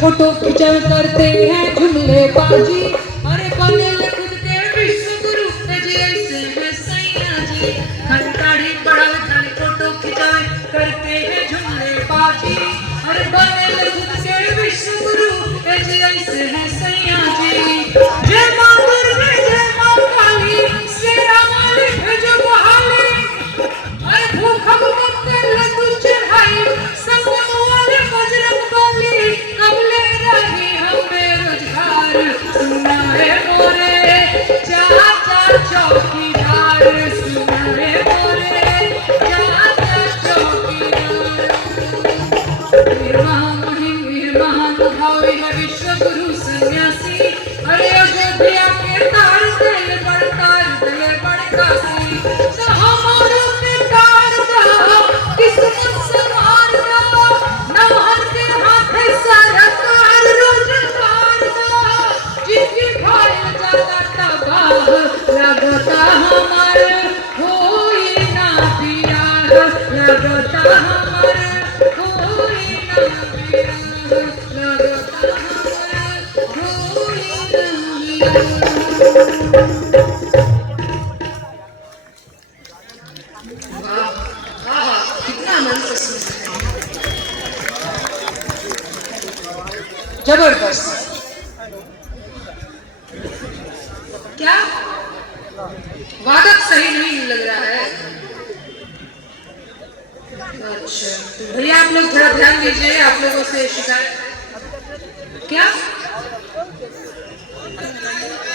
Photo खिंचा करते हैं जुमले बाजी। अरे बने खुद के विश्व गुरु जी ऐसे है सैया जी। दाढ़ी बढ़ावे खाली फोटो खिंचावे करते हैं जुमले बाजी। अरे बने खुद के विश्व गुरु जी ऐसे है सैया जी। जय मां दुर्गा जय मां काली शेरा वाली भेजो बहाली। अरे भूखा मंदिर लड्डू चढ़ाई सब वाले बजरंग बली। कबले रही हम बेरोजगार सुनाए मोरे चाचा चौकीदार। सुनाए मोरे चाचा चौकीदार। वीर महामहिम वीर महानुभाव है विश्व गुरु सन्यासी। अरे अयोध्या के तार दिल बड़ काशी। तो हमारो के तार दो किस्मत संवार दो। नौहर के हाथे सरकार रोजगार दो। जिनकी भाई जाता तबाह लगता हमार होई ना बियाह। लगता हमार होई ना बियाह। लगता हमार होई ना बियाह। जबरदस्त। क्या वादक सही नहीं लग रहा है? अच्छा तो भैया आप लोग थोड़ा ध्यान दीजिए। आप लोगों से शिकायत। क्या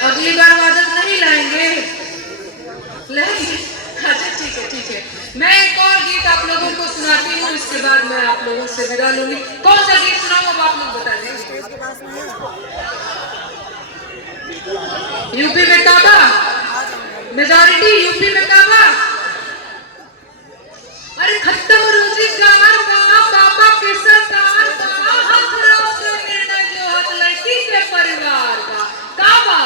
अगली बार वादक नहीं लाएंगे? लाएंगे। अच्छा ठीक है। मैं एक और गीत आप लोगों को सुनाती हूँ। इसके बाद मैं आप लोगों से विदा लूंगी। कौन सा गीत सुनाऊं अब आप लोग बता दें। यूपी में काबा मेजॉरिटी यूपी में काबा। अरे खत्म रोजगार बाबा के सरकार निर्णय जो हक लड़की के परिवार का। काबा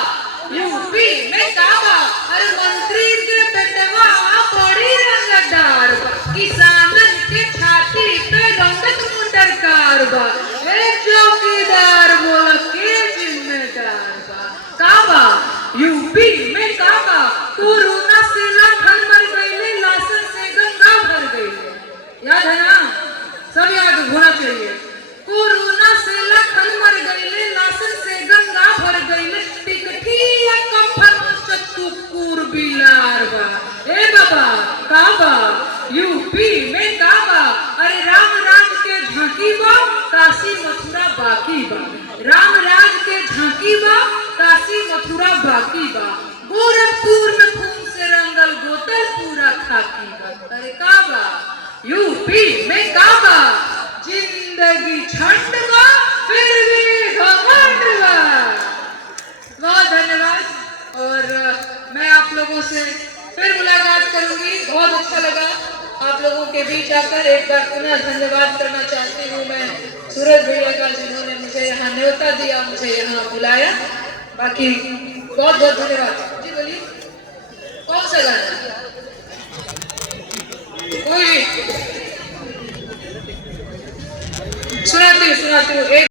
यूपी में काबा। अरे मंत्री के बेटवा बड़ी रंगदार बा। किसानन के छाती पे रंगत मोटर कार बा। चौकीदार बोला के जिम्मेदार बा। काबा यूपी में काबा। कोरोना से लाखन मर गईले लाशन से गंगा भर गई। याद है ना? सब याद होना चाहिए। कोरोना से लाखन मर गईले लाशन से गंगा भर गईले। टिकटिया कफन चतुकुर बिलार बा। ए बाबा काबा यूपी में काबा। अरे राम राज के झांकी बा काशी मथुरा बाकी बा। राम राज के झांकी बा काशी मथुरा बाकी बा। गोरखपुर में खून से रंगल गोतल पूरा खाकी बा। अरे काबा यूपी में काबा। जिंदगी छंड बा फिर भी घमंड बा। बहुत धन्यवाद। और मैं आप लोगों से फिर मुलाकात करूंगी। बहुत अच्छा लगा आप लोगों के बीच आकर। एक बार पुनः धन्यवाद करना चाहती हूँ मैं सूरज भैया का जिन्होंने मुझे यहाँ न्योता दिया मुझे यहाँ बुलाया। बाकी बहुत धन्यवाद। जी बोलिए।